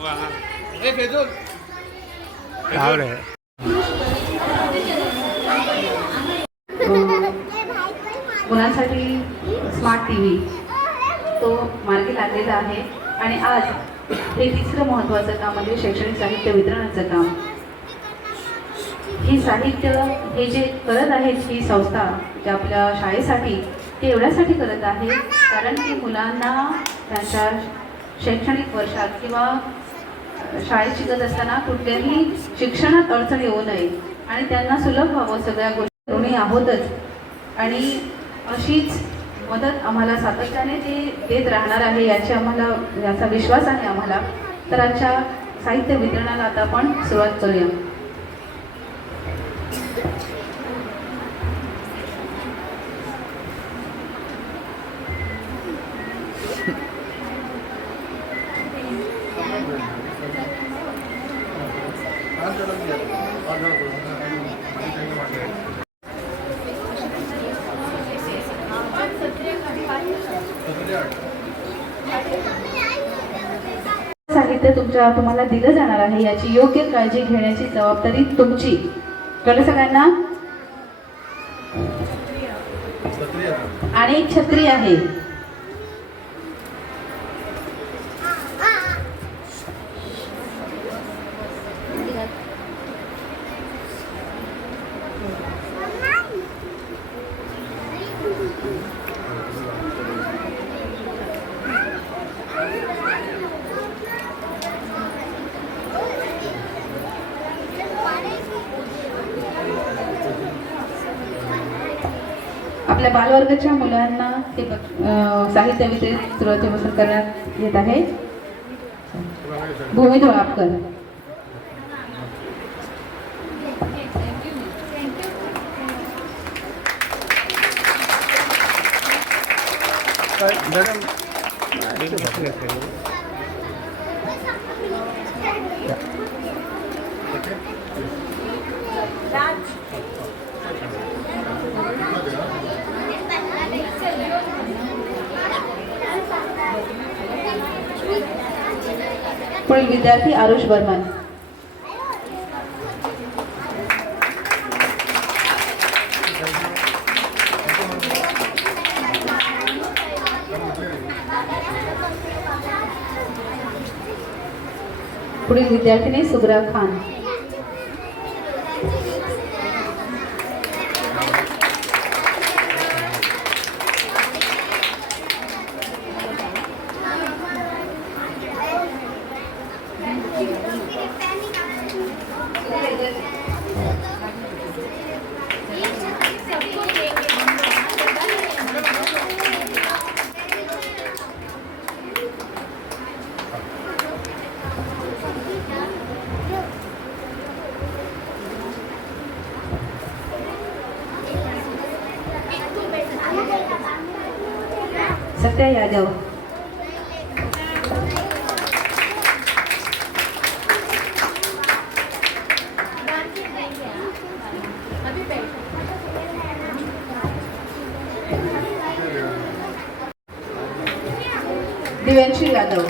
मुलांसाठी smart TV तो मार्गी लागलेला आहे आणि आज हे तिसरं महत्त्वाचं काम म्हणजे शैक्षणिक साहित्य वितरणाचं काम. ही साहित्य हे जे करत आहेत ही संस्था जे आपल्या शाळेसाठी ते एवढ्यासाठी करत आहे कारण की मुलांना त्यांच्या शैक्षणिक वर्षात किंवा शाळेत शिकत असताना कुठल्याही शिक्षणात अडचण येऊ नये आणि त्यांना सुलभ व्हावं सगळ्या गोष्टी ऋणी आहोतच आणि अशीच मदत आम्हाला सातत्याने ते देत राहणार आहे याचा विश्वास आहे आम्हाला. तर आजच्या साहित्य वितरणाला आता आपण सुरुवात करूया. साहित्य तुम्हाला दिलं जाणार आहे याची योग्य काळजी घेण्याची जबाबदारी तुमची. कळलं सगळ्यांना. आणि एक छत्री आहे. आपल्या बालवर्गाच्या मुलांना हे साहित्य वितरित सुरुवातीपासून करण्यात येत आहे. भूमी धोळापकर. पुढील विद्यार्थी आरुष बर्मन. पुढील विद्यार्थिनी सुग्रा खान. सत्या यादव. दिव्यांशी यादव.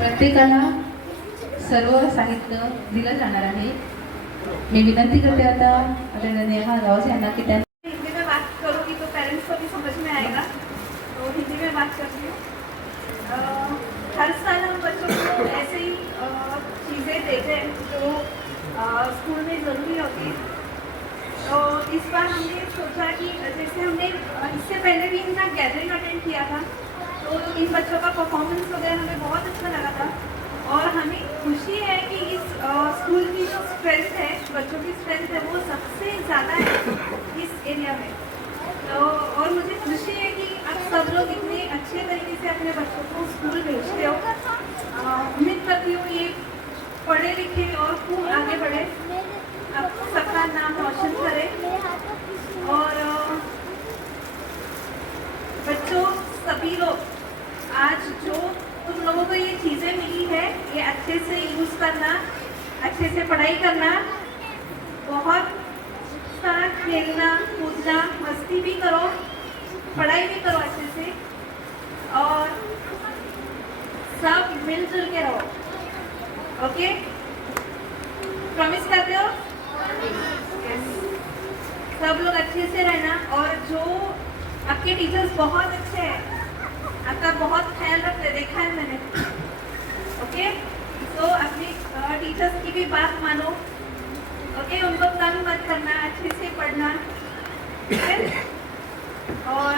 प्रत्येकाला सर्व साहित्य दिलं जाणार आहे. मी विनंती करते आता आदरणीय नेहा रावस यांना की त्यांना हिंदी में बात करूँगी तो पेरेंट्स को भी समझ में आएगा, तो हिंदी में बात करती हूँ. हर साल हम बच्चों को ऐसे ही चीज़ें देते हैं जो स्कूल में ज़रूरी होती है. इस बार हमने सोचा कि जैसे हमने इससे पहले भी इनका गैदरिंग अटेंड किया था, तो इन बच्चों का परफॉर्मेंस वगैरह हमें बहुत अच्छा लगा था और हमें खुशी है कि इस स्कूल की जो स्ट्रेंथ है, बच्चों की स्ट्रेंथ है, वो सबसे ज़्यादा है इस एरिया में। तो और मुझे खुशी है कि आप सब लोग इतने अच्छे तरीके से अपने बच्चों को स्कूल भेजते हो। उम्मीद करती हूँ ये पढ़े लिखे और खूब आगे बढ़े, आप सबका नाम रोशन करे। और बच्चों, सभी लोग आज जो तुम लोगों को ये चीज़ें मिली है, ये अच्छे से यूज़ करना, अच्छे से पढ़ाई करना, बहुत सारा खेलना कूदना, मस्ती भी करो, पढ़ाई भी करो अच्छे से, और सब मिलजुल के रहो। ओके, प्रॉमिस करते हो? यस। सब लोग अच्छे से रहना, और जो आपके टीचर्स बहुत अच्छे हैं, आपका बहुत ख्याल रखते हैं, देखा है मैंने। ओके, तो अपने टीचर्स की भी बात मानो। ओके, उनको तंग मत करना, अच्छे से पढ़ना, ठीक है? और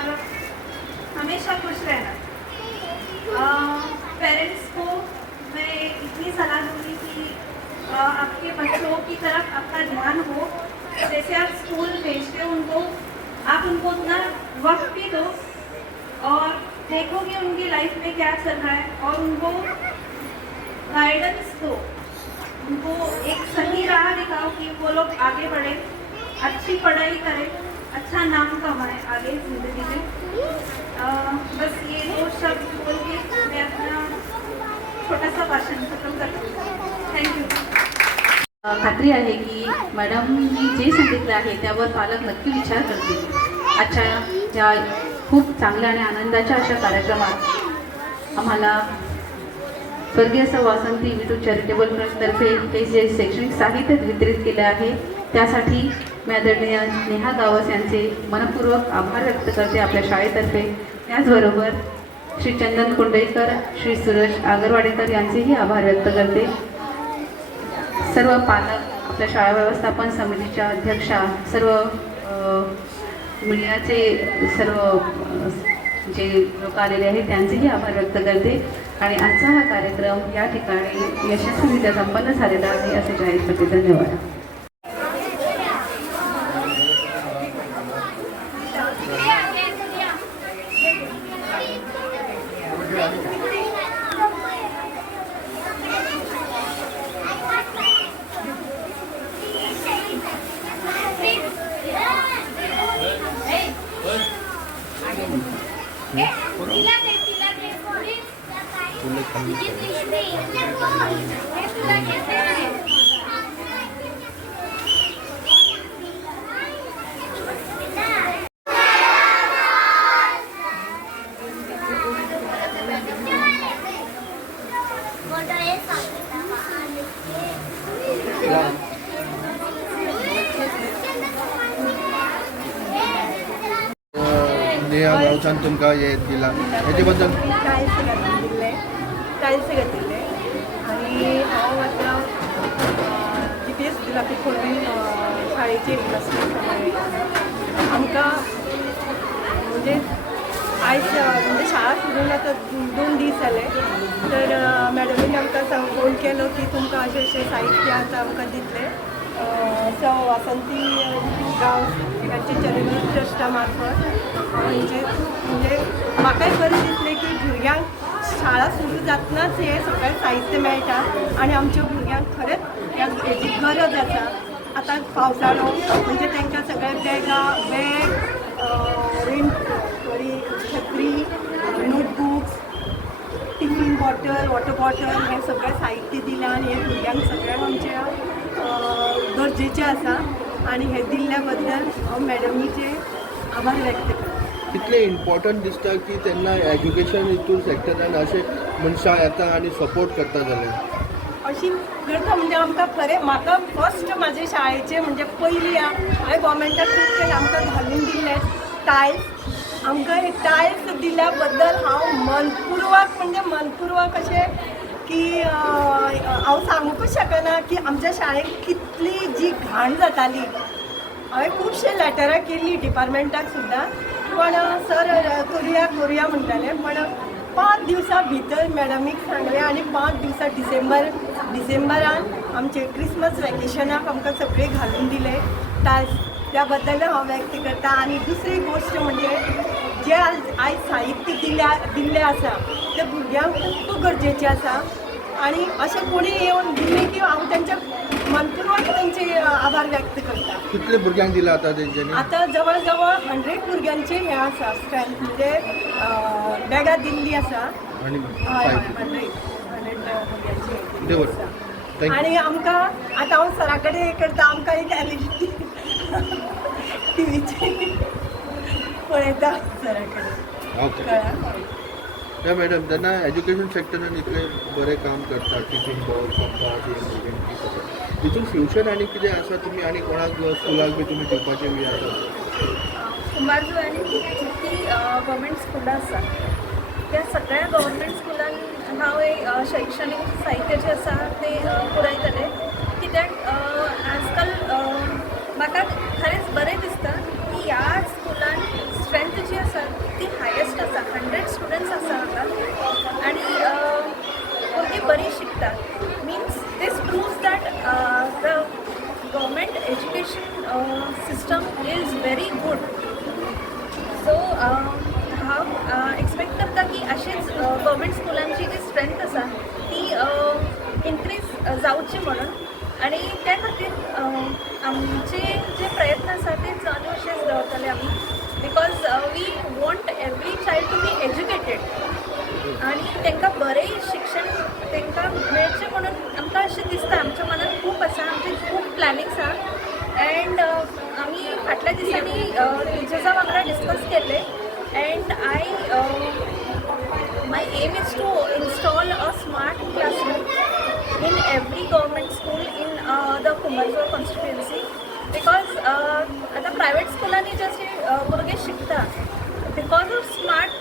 हमेशा खुश रहना। पेरेंट्स को मैं इतनी सलाह दूंगी कि आपके बच्चों की तरफ आपका ध्यान हो। जैसे आप स्कूल भेजते हो उनको, आप उनको उतना वक्त भी दो और देखो कि उनकी लाइफ में क्या चल रहा है, और उनको गाइडेंस दो, उनको एक सही राह दिखाओ कि वो लोग आगे बढ़े, अच्छी पढ़ाई करें, अच्छा नाम कमाएं आगे ज़िंदगी में। बस ये दो शब्द बोल के मैं अपना छोटा सा भाषण खत्म करती हूँ। थँक्यू। खात्री आहे की मॅडमनी जे सांगितलं आहे त्यावर पालक नक्की विचार करतील। आजच्या या खूप चांगल्या आणि आनंदाच्या अशा कार्यक्रमात आम्हाला स्वर्गीय सौ वासंती विटू चॅरिटेबल ट्रस्टतर्फे हे जे शैक्षणिक साहित्य वितरित केले आहे त्यासाठी मी आदरणीय नेहा गावस यांचे मनपूर्वक आभार व्यक्त करते आपल्या शाळेतर्फे। त्याचबरोबर श्री चंदन कुंडईकर, श्री सुरेश आगरवाडेकर यांचेही आभार व्यक्त करते। सर्व पालक, आपल्या शाळा व्यवस्थापन समितीच्या अध्यक्षा, सर्व मीडियाचे सर्व जे लोक आलेले आहेत त्यांचेही आभार व्यक्त करते आणि आजचा हा कार्यक्रम या ठिकाणी यशस्वीरित्या संपन्न झालेला आहे असे जाहीर करते। धन्यवाद। नेहा गावसान तुमकां हे दिला हेचे बद्दल टायल्स घेतिल्ले आनी हांव आतां GPS दिला की खोर्वी शाळेची क्लासीक आमकां म्हणजे आयज म्हणजे शाळा सुरू आतां 2 दीस जाले तर मॅडमीन आमकां फोन केलो की तुमकां अशें अशें साहित्य आतां आमकां दितले सौ वासंती गांव तांचे चॅरिटेबल ट्रस्टा मार्फत म्हणजे म्हाकाय बरें दिसलें की भुरग्यांक शाळा सुरू जातनाच हे सगळें साहित्य मेळटा आनी आमच्या भुरग्यांक खरेंच हेची गरज आसा। आतां पावसाळो म्हणजे तांकां सगळे बॅग रेन छत्री notebooks tiffin bottle water bottle हे सगळें साहित्य दिलां आनी हे भुरग्यांक सगळ्यांक आमच्या गरजेचें आसा आनी हे दिल्ल्या बद्दल हांव मॅडमीचे आभार व्यक्त करता। कितले इम्पॉर्टंट दिसता की तेन्ना एज्युकेशन हितून सॅक्टरान अशे मनशां येता आनी सपोर्ट करता जाल्यार अशी करता म्हणजे आमकां खरें म्हाका फर्स्ट म्हाजे शाळेचे म्हणजे पयलीं हांवें गोवमेंटाक खूब केलें आमकां घालून दिल्ले टायल्स आमकां हे टायल्स दिल्या बद्दल हांव मनपूर्वक अशें की हांव सांगूंकूच शकना की आमच्या शाळेक कितली जी घाण जाताली हांवें खुबशे लेटरां केल्लीं डिपार्टमेंटाक सुद्दां पण सर करुया म्हणटाले पण 5 दिवसां भितर मॅडमीक सांगलें आनी 5 दिवसां डिसेंबरान आमचे क्रिसमस वॅकेशनाक आमकां सगळे घालून दिले त्या बद्दल हांव व्यक्त करता. आनी दुसरी गोश्ट म्हणजे जे आयज साहित्य दिल्लें आसा ते भुरग्यांक खूब गरजेचें आसा आनी अशें कोणी येवन दिल्लें की हांव तेंच्या मनपूर्वक तेंचे आभार व्यक्त करता. कितले भुरग्यांक दिला आता तेंच्यांनी? आता जवळ जवळ 100 भुरग्यांचे हे आसा स्ट्रेंथ म्हणजे बॅगां दिल्ली आसा. आणि हय 5 भुरग्यांची देव थँक्यू. आणि आमकां आतां हांव सरा कडेन हे करता आमकां एक एलईडी टीव्हीची पळयता सरा कडेन ओके. कळ्ळां. या मॅडम जेन्ना एज्युकेशन सेक्टरान इतले बरें काम करता टिचींग बॉक्स तितून फ्युचर आनी कितें आसा तुमी आनी कोणाक स्कुलाक बी तुमी दिवपाचे बी आसा? कुंभारजुव्यांनी जितकी गव्हर्मेंट स्कुलां आसा त्या सगळ्या गव्हर्मेंट स्कुलांनी हांव एक शैक्षणीक साहित्य जें आसा तें पुरयतलें कित्याक आजकाल म्हाका खरेंच बरें दिसता की ह्या स्कुलान स्ट्रेंथ जी आसा ती हायेस्ट आसा. 100 स्टुडंट्स आसा हांगा आनी भुरगीं बरीं शिकतात. Means this proves that the government education system is very good. So हांव एक्सपेक्ट करता की अशेंच गव्हर्मेंट स्कुलांची जी स्ट्रेंथ आसा ती इनक्रीज जावची म्हणून आनी त्या खातीर आमचे जे प्रयत्न आसा ते चालू अशेंच दवरतले आमी because we want every child to be educated आनी तांकां बरें शिक्षण तांकां मेळचें म्हणून आमकां अशें दिसता. आमच्या मनान खूब आसा, आमचे खूब प्लॅनिंग्स आसा एंड आमी फाटल्या दिसांनी टिचर्सां वांगडा डिस्कस केल्ले and my aim is to install a smart classroom in every government school in the Kumbharjua constituency because आता प्रायवेट स्कुलांनी जसे भुरगे शिकता बिकॉज ऑफ स्मार्ट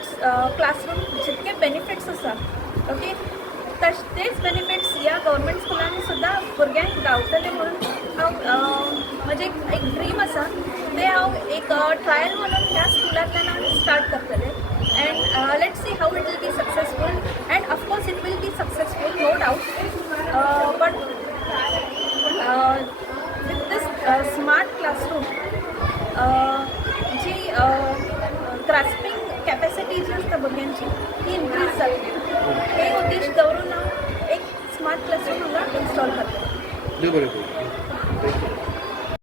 क्लासरूम जितके बेनिफिट्स आसा ओके तेच बेनिफिट्स ह्या गव्हर्मेंट स्कुलांनी सुद्दां भुरग्यांक गावतले म्हणून हांव म्हजें एक ड्रीम आसा तें हांव एक ट्रायल म्हणून ह्या स्कुलांतल्यान हांव स्टार्ट करतलें and let's see how it will be successful and of course it will be successful no doubt but with this smart classroom G grasping capacity जी असता भुरग्यांची ती इनक्रीज जातली. हे उद्देश दवरून हांव एक स्मार्ट क्लासरूम हांगा इन्स्टॉल करतलें. देव बरें करूं.